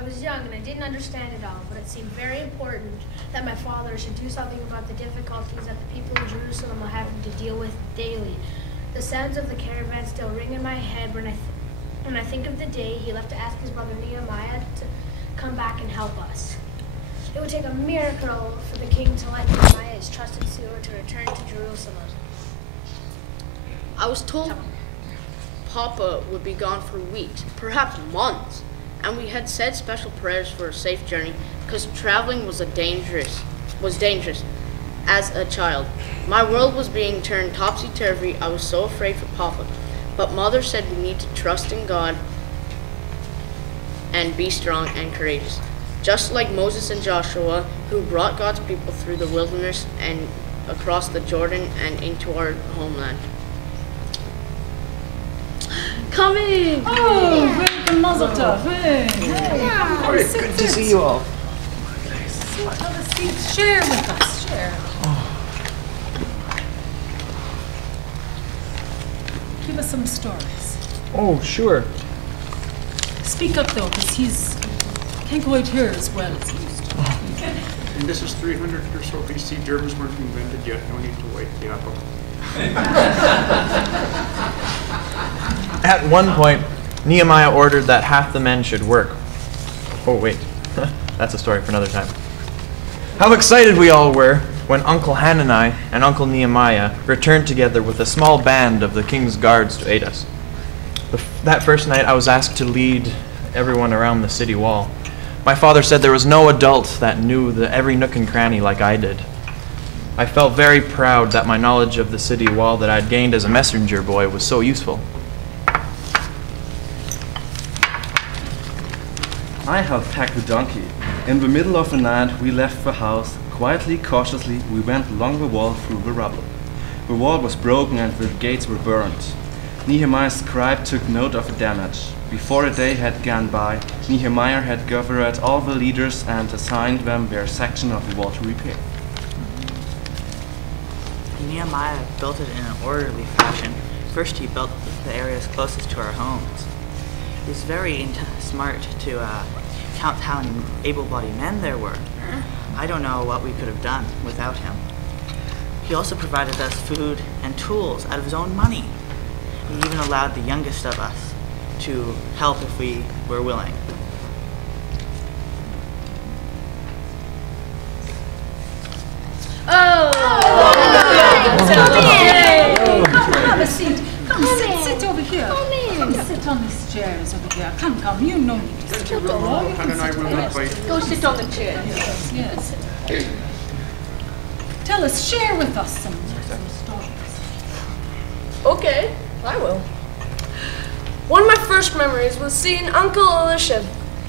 I was young and I didn't understand it all, but it seemed very important that my father should do something about the difficulties that the people of Jerusalem were having to deal with daily. The sounds of the caravan still ring in my head when I think of the day he left to ask his brother Nehemiah to come back and help us. It would take a miracle for the king to let Nehemiah, his trusted steward, to return to Jerusalem. I was told Papa would be gone for weeks, perhaps months, and we had said special prayers for a safe journey because traveling was dangerous as a child. My world was being turned topsy-turvy. I was so afraid for Papa, but Mother said we need to trust in God and be strong and courageous, just like Moses and Joshua, who brought God's people through the wilderness and across the Jordan and into our homeland. Come in! Oh, welcome, Mazel Tov. Hey, All right, good to see you all. Sit, have a seat. Share with us. Share. Give us some stories. Oh, sure. Speak up, though, because he's can't quite hear as well as he used to. And this is 300 or so BC. Germs weren't invented yet. No need to wake the apple. At one point, Nehemiah ordered that half the men should work. Oh, wait. That's a story for another time. How excited we all were when Uncle Hanani and Uncle Nehemiah returned together with a small band of the king's guards to aid us. That first night, I was asked to lead everyone around the city wall. My father said there was no adult that knew every nook and cranny like I did. I felt very proud that my knowledge of the city wall that I'd gained as a messenger boy was so useful. I helped pack the donkey. In the middle of the night, we left the house. Quietly, cautiously, we went along the wall through the rubble. The wall was broken and the gates were burned. Nehemiah's scribe took note of the damage. Before a day had gone by, Nehemiah had gathered all the leaders and assigned them their section of the wall to repair. Nehemiah built it in an orderly fashion. First, he built the areas closest to our homes. He's very smart to count how many able-bodied men there were. I don't know what we could have done without him. He also provided us food and tools out of his own money. He even allowed the youngest of us to help if we were willing. Come, have a seat. Come, sit over here. Come sit on these chairs over here. Come, you know me. Go sit on the chair. Yes. Tell us, share with us some stories. Okay, I will. One of my first memories was seeing Uncle Elisha.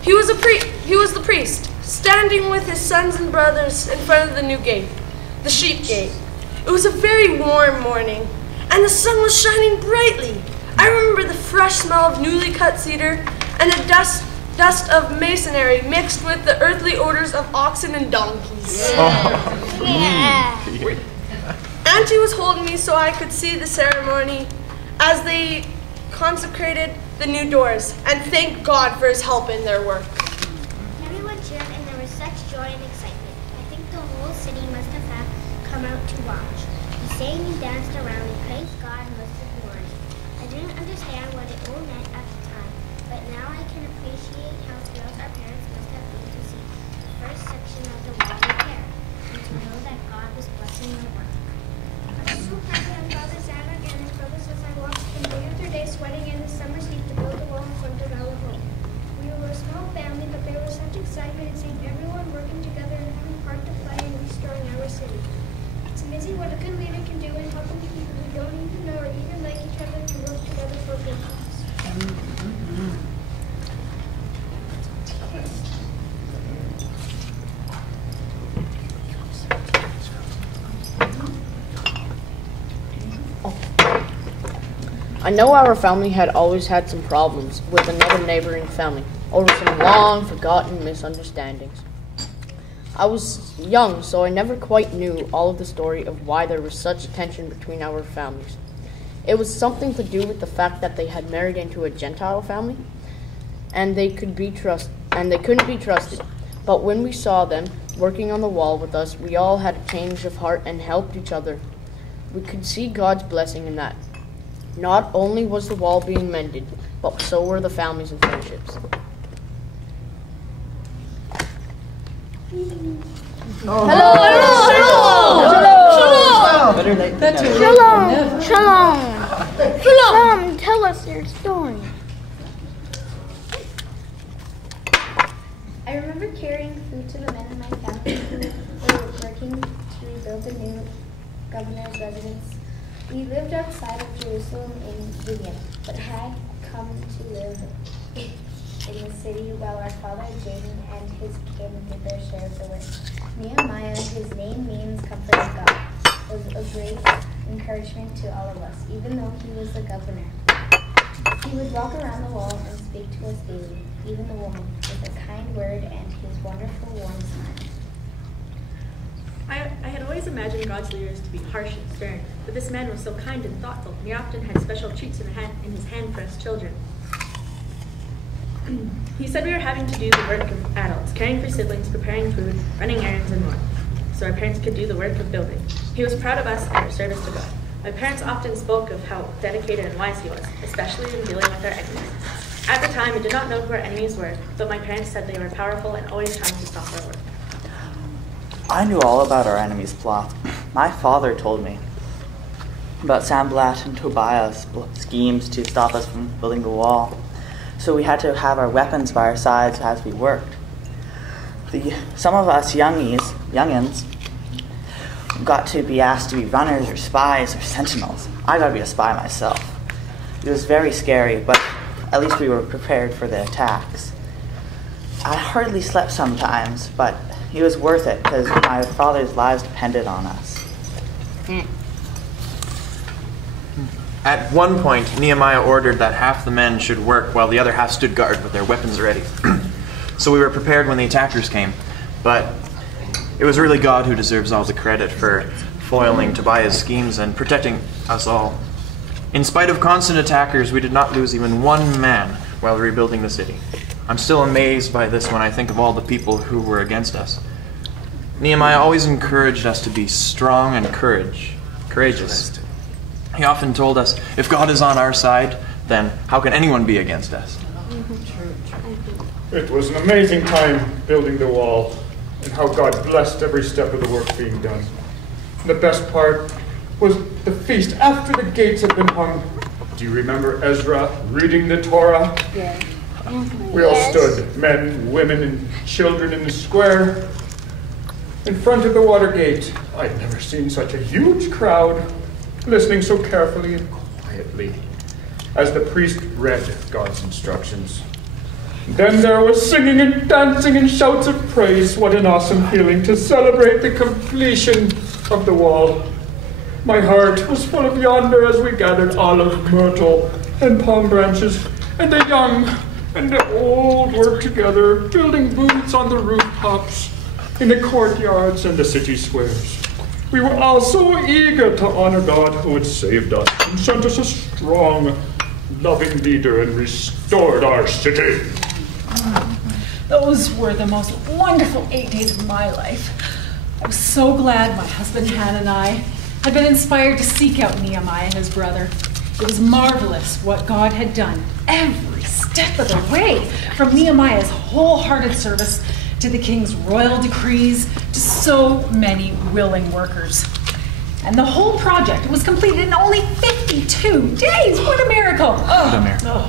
He was the priest, standing with his sons and brothers in front of the new gate, the sheep gate. It was a very warm morning, and the sun was shining brightly. I remember the fresh smell of newly cut cedar and the dust of masonry mixed with the earthly odors of oxen and donkeys. Yeah. Auntie was holding me so I could see the ceremony as they consecrated the new doors and thank God for his help in their work. Everyone cheered and there was such joy and excitement. I think the whole city must have come out to watch. We sang and danced around and praised God most of the morning. I didn't understand what it all meant at the time, but now I can appreciate how thrilled our parents must have been to see the first section of the wall repaired and to know that God was blessing their work. I was so happy on Father Zanuck and his brothers as I watched them day after day sweating in the summer heat to build the wall in front of our home. We were a small family, but there was such excitement in seeing everyone working together and having part to play in restoring our city. It's amazing what a good leader can do in helping the people who don't even know or even like each other to work together for a good cause. I know our family had always had some problems with another neighboring family over some long forgotten misunderstandings. I was young, so I never quite knew all of the story of why there was such tension between our families. It was something to do with the fact that they had married into a Gentile family, and they could be trusted. and they couldn't be trusted. But when we saw them working on the wall with us, we all had a change of heart and helped each other. We could see God's blessing in that. Not only was the wall being mended, but so were the families and friendships. Shalom, tell us your story. I remember carrying food to the men in my family who were working to rebuild the new governor's residence. We lived outside of Jerusalem in Judea, but had come to live in the city while our father Jaden and his kin did their share of the work. Nehemiah, whose name means comfort of God, was a great encouragement to all of us, even though he was the governor. He would walk around the wall and speak to us daily, even the woman, with a kind word and his wonderful warm smile. I had always imagined God's leaders to be harsh and stern, but this man was so kind and thoughtful, and he often had special treats in his hand for us children. He said we were having to do the work of adults, caring for siblings, preparing food, running errands, and more, so our parents could do the work of building. He was proud of us and our service to God. My parents often spoke of how dedicated and wise he was, especially in dealing with our enemies. At the time, I did not know who our enemies were, but my parents said they were powerful and always trying to stop our work. I knew all about our enemies' plot. My father told me about Sanballat and Tobiah's schemes to stop us from building the wall. So we had to have our weapons by our sides as we worked. Some of us youngins got to be asked to be runners or spies or sentinels. I got to be a spy myself. It was very scary, but at least we were prepared for the attacks. I hardly slept sometimes, but it was worth it because my father's lives depended on us. At one point, Nehemiah ordered that half the men should work while the other half stood guard with their weapons ready. So we were prepared when the attackers came, but it was really God who deserves all the credit for foiling Tobiah's schemes and protecting us all. In spite of constant attackers, we did not lose even one man while rebuilding the city. I'm still amazed by this when I think of all the people who were against us. Nehemiah always encouraged us to be strong and courageous. He often told us, if God is on our side, then how can anyone be against us? It was an amazing time building the wall, and how God blessed every step of the work being done. The best part was the feast after the gates had been hung. Do you remember Ezra reading the Torah? Yeah. We all stood, men, women, and children in the square in front of the water gate. I'd never seen such a huge crowd, listening so carefully and quietly as the priest read God's instructions. Then there was singing and dancing and shouts of praise. What an awesome feeling to celebrate the completion of the wall. My heart was full of yonder as we gathered olive, myrtle, and palm branches, and the young and the old worked together, building booths on the rooftops, in the courtyards and the city squares. We were all so eager to honor God who had saved us and sent us a strong, loving leader and restored our city. Those were the most wonderful 8 days of my life. I was so glad my husband Han and I had been inspired to seek out Nehemiah and his brother. It was marvelous what God had done every step of the way, from Nehemiah's wholehearted service to the king's royal decrees to so many willing workers. And the whole project was completed in only 52 days. What a miracle! What a miracle.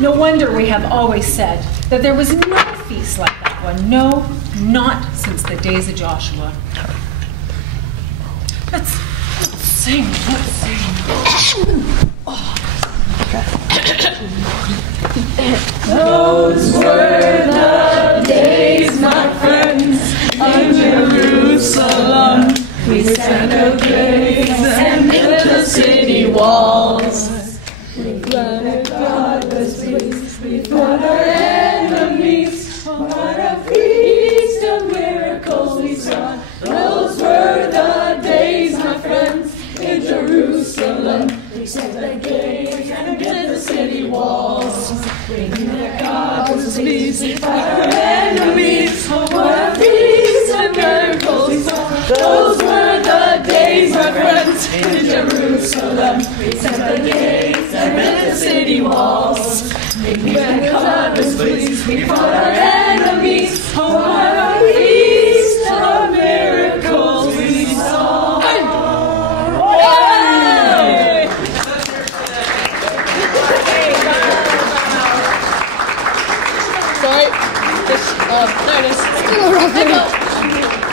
No wonder we have always said that there was no feast like that one. No, not since the days of Joshua. Let's sing. Those were the days, my friends, in Jerusalem. We sang of grace and built the city walls. We planted God was pleased before our enemies. What a feast of miracles we saw. Those were the days, my friends, in Jerusalem. We set the gates and built the city walls. We knew that God was pleased our enemies. What a feast of miracles. Those were the days, my friends, in Jerusalem. We set the gates and built the city walls. Making the harvest please. We fought our enemies. What a feast of miracles we saw. Sorry. There it is.